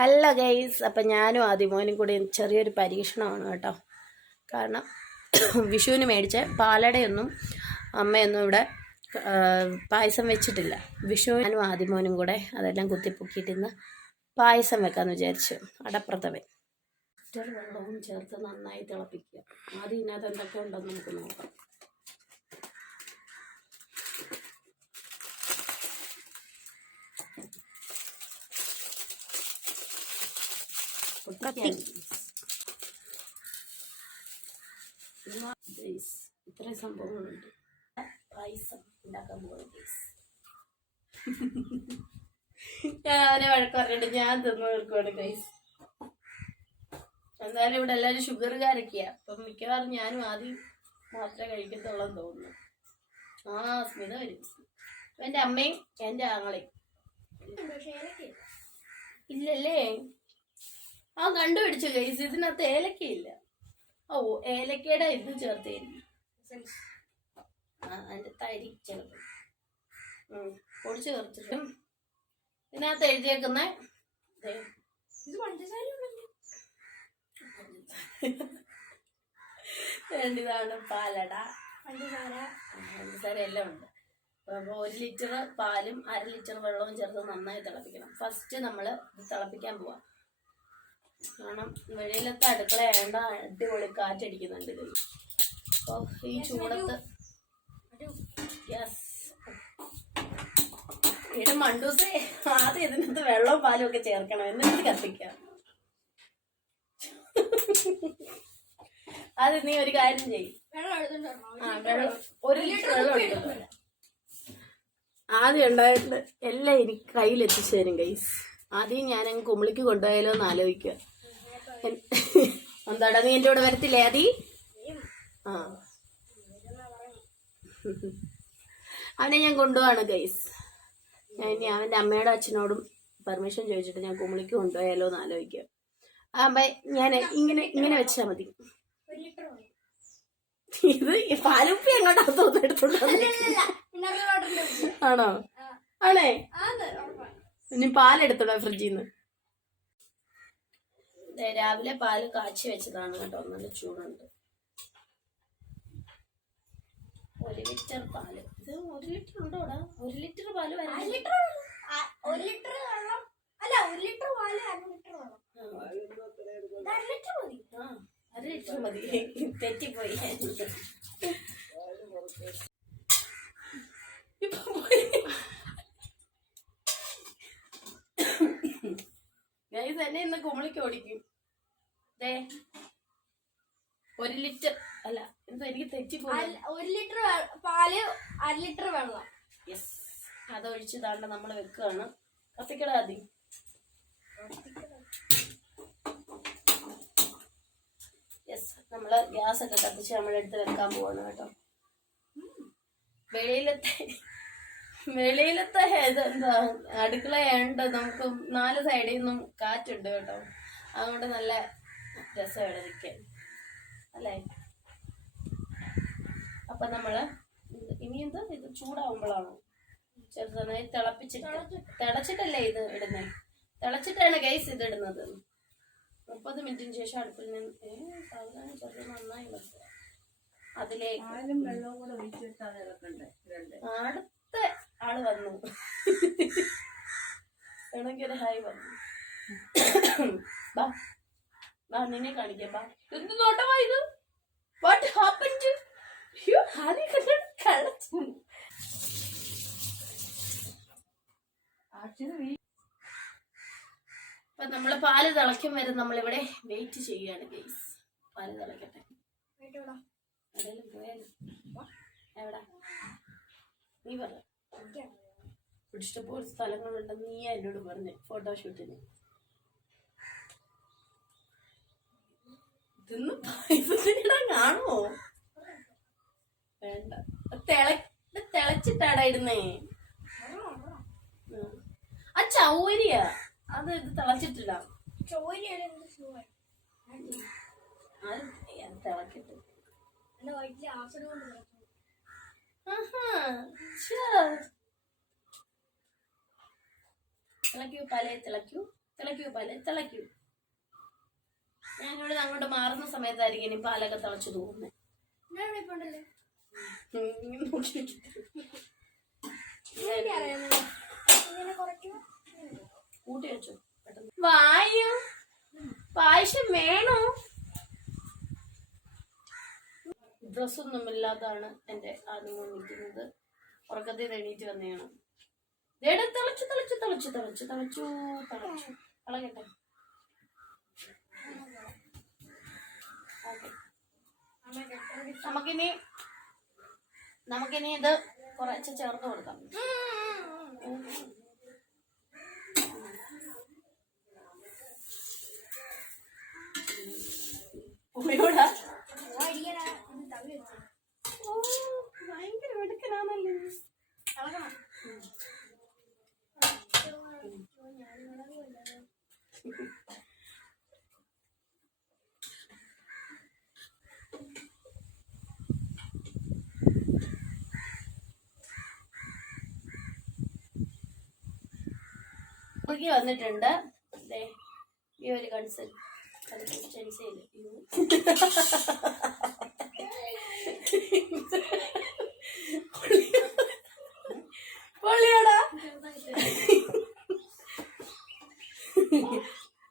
Hello guys അപ്പം ഞാനും ആദിമോനും കൂടി ചെറിയൊരു പരീക്ഷണമാണ് കേട്ടോ. കാരണം വിഷുവിന് മേടിച്ച പാലടയൊന്നും അമ്മയൊന്നും ഇവിടെ പായസം വെച്ചിട്ടില്ല. വിഷു ഞാനും ആദിമോനും കൂടെ അതെല്ലാം കുത്തിപ്പൊക്കിയിട്ടിന്ന് പായസം വെക്കാമെന്ന് വിചാരിച്ചു അടപ്രഥമൻ. വെള്ളവും ചേർത്ത് നന്നായി തിളപ്പിക്കുക. ആദ്യം ഇതിനകത്ത് എന്തൊക്കെ ഉണ്ടെന്ന് നമുക്ക് നോക്കാം. ഗൈസ് ഇത്രയും സംഭവങ്ങളുണ്ട് പായസം ഉണ്ടാക്കാൻ പോകുന്നത് ഞാൻ ഞാൻ വഴക്ക് പറഞ്ഞിട്ട് ഞാൻ തിന്നു തീർക്കുവാണ് ഗൈസ് എന്തായാലും ഇവിടെ എല്ലാവരും ഷുഗറുകാരൊക്കെയാ അപ്പം മിക്കവാറും ഞാനും ആദ്യം മാത്രമേ കഴിക്കത്തുള്ളെന്ന് തോന്നുന്നു. ആ സ്മിത വരും. എന്റെ അമ്മയും എന്റെ ആങ്ങളെയും. ഇല്ലല്ലേ? ആ കണ്ടുപിടിച്ചു ഗൈസ് ഇതിനകത്ത് ഏലക്കയില്ല. ഓ ഏലക്കയുടെ ഇത് ചേർത്ത് അതിന്റെ തരി ചേർത്ത്. പൊടിച്ച് ചേർത്തിട്ട്. ഇതിനകത്ത് എഴുതിയേക്കുന്ന? ാണ് ഇത് പഞ്ചസാര രണ്ട് ഇതാണ് പാലട. പഞ്ചസാര. പഞ്ചസാര എല്ലാം ഉണ്ട്. അപ്പോൾ ഒരു ലിറ്റർ പാലും അര ലിറ്റർ വെള്ളവും ചേർത്ത് നന്നായി തിളപ്പിക്കണം. ഫസ്റ്റ് നമ്മൾ തിളപ്പിക്കാൻ പോവാം. കാരണം വെളിയിലത്തെ അടുക്കള വേണ്ട അടിപൊളി കാറ്റടിക്കുന്നുണ്ട് ഇതിൽ അപ്പോൾ ഈ ചൂടത്ത് യെസ് ഇവിടെ മണ്ടൂസേ ആദ്യം ഇതിനകത്ത് വെള്ളവും പാലും ഒക്കെ ചേർക്കണം എന്നിട്ട് കത്തിക്കാം. അത് നീ ഒരു കാര്യം ചെയ്യും. ഒരു ലിറ്റർ വെള്ളം ആദ്യം ഉണ്ടായിട്ട് എല്ലാം എനിക്ക് കയ്യിൽ എത്തിച്ചു തരും ഗൈസ് ആദ്യം ഞാൻ അങ്ങ് കുമിളിക്ക് കൊണ്ടുപോയാലോ എന്ന് ആലോചിക്കുക എന്താടാ നീ എന്റെ കൂടെ വരത്തില്ലേ ആദി? ആ. അവനെ ഞാൻ കൊണ്ടുപോവാണ് ഗൈസ് ഞാൻ ഇനി അവന്റെ അമ്മയോടും അച്ഛനോടും പെർമിഷൻ ചോദിച്ചിട്ട് ഞാൻ കുമിളിക്ക് കൊണ്ടുപോയാലോ എന്ന് ആലോചിക്കുക ആ അമ്മ ഞാൻ ഇങ്ങനെ ഇങ്ങനെ വെച്ചാൽ മതി. ഇത് പാലുപ്പി എങ്ങോട്ടാ? മിനറൽ ആണോ? ആണേ. ഇനി പാലെടുത്തടാ ഫ്രിഡ്ജിൽ നിന്ന് രാവിലെ പാൽ കാച്ചി വെച്ചതാണ് കേട്ടോ. നല്ല ചൂടുണ്ട്. ഒരു ലിറ്റർ പാൽ. ഇത് ഒരു ലിറ്റർ ഉണ്ടോടാ ഒരു ലിറ്റർ പാൽ ലിറ്റർ. ഒരു ലിറ്റർ വെള്ളം. അല്ല ഒരു ലിറ്റർ പാൽ അര ലിറ്റർ വെള്ളം. അര ലിറ്റർ മതി. ആ അര ലിറ്റർ മതി. തെറ്റിപ്പോയി. ഇന്ന് കുമളിക്ക് ഓടിക്കും. ദേ ഒരു ലിറ്റർ അല്ല എന്താ എനിക്ക് തെറ്റിപ്പോയി. പോയി ഒരു ലിറ്റർ പാൽ അര ലിറ്റർ വെള്ളം. യെസ് അതൊഴിച്ച് താണ്ട നമ്മൾ വെക്കുകയാണ്. കത്തിക്കട ആദ്യം. യെസ് നമ്മൾ ഗ്യാസ് ഒക്കെ കത്തിച്ച് നമ്മളെടുത്ത് വെക്കാൻ പോവാണ് കേട്ടോ. വെളിയിലത്തെ വെളിയിലത്തെ ഇതെന്താ അടുക്കളയുണ്ട് നമുക്ക് നാല് സൈഡിൽ നിന്നും കാറ്റുണ്ട് കേട്ടോ. അതുകൊണ്ട് നല്ല രസമാണ് നിൽക്കാൻ അല്ലേ? അപ്പൊ നമ്മൾ ഇനി എന്താ? ഇത് ചൂടാവുമ്പോഴാണോ ചെറുതായി തിളപ്പിച്ചിട്ട്. തിളച്ചിട്ടല്ലേ ഇത് ഇടുന്നേ? തിളച്ചിട്ടാണ് ഗൈസ് ഇത് ഇടുന്നത്. മുപ്പത് മിനിറ്റിന് ശേഷം അടുപ്പിൽ നിന്ന് ഏ, സാവധാനം ചെറുത് നന്നായി വെക്കുക അതിലേക്ക്. അടുത്ത ആൾ വന്നു. വേണമെങ്കിൽ ഒരു ഹായ് വന്നു ബാ ബാ നിന്നെ കാണിക്കാം ബാ. എന്ത് നോട്ടമാ ഇത്? What happen to you Harry കളച്ചു അപ്പൊ നമ്മൾ പാൽ തിളയ്ക്കും വരെ നമ്മൾ ഇവിടെ വെയിറ്റ് ചെയ്യാണ് ഗൈസ് പാൽ പോയാലും? എവിടെ? നീ പറ. എനിക്കറിയാം. ഇവിടെ ഇഷ്ടംപോലെ സ്ഥലങ്ങളുണ്ടെന്ന് നീ എന്നോട് പറഞ്ഞു ഫോട്ടോഷൂട്ടിന് ഇതൊന്നും കാണുമോ വേണ്ട. തിളച്ചിട്ടാടാ ഇടുന്നേ. ആ ചൗരിയാ. അത് ഇത് അത് തിളക്കിട്ട്. ആഹാ. തിളക്കൂ പലേ തിളക്കൂ തിളക്കൂ പലേ തിളക്കൂ ഞാൻ ഇവിടെ അങ്ങോട്ട് മാറുന്ന സമയത്തായിരിക്കും ഇനി പാലൊക്കെ തിളച്ചു തോന്നുന്നത് കൂട്ടി വെച്ചു വായു. പായസം വേണോ? ഡ്രസ്സൊന്നുമില്ലാതാണ് എന്റെ ആദ്യം നിൽക്കുന്നത് ഉറക്കത്തിൽ എണീറ്റ് വന്നെയാണ് ദേടെ തിളച്ചു തിളച്ചു തിളച്ചു തിളച്ചു തിളച്ചു തിളച്ചു ഓക്കെ നമുക്കിനി നമുക്കിനി ഇത് കുറച്ച് ചേർത്ത് കൊടുക്കാം ഉമ്മയോടാ കുറുകി വന്നിട്ടുണ്ട്. ഈ ഒരു കൺസൽ കൺസിസ്റ്റൻസിയിൽ പൊള്ളിയാടാ?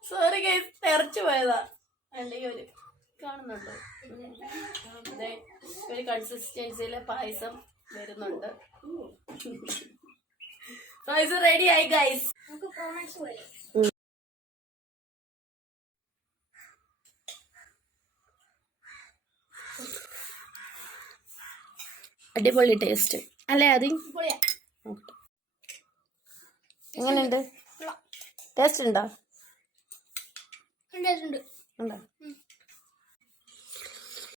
സോറി ഗൈസ് തെറച്ചു പോയതാ. ഈ ഒരു കാണുന്നുണ്ടോ? ഒരു കൺസിസ്റ്റൻസിയിലെ പായസം വരുന്നുണ്ട്. പായസം റെഡി ആയി ഗൈസ് അടിപൊളി ടേസ്റ്റ് അല്ലേ അതി എങ്ങനെയുണ്ട്? ടേസ്റ്റ് ഉണ്ടോ? ഉണ്ടോ.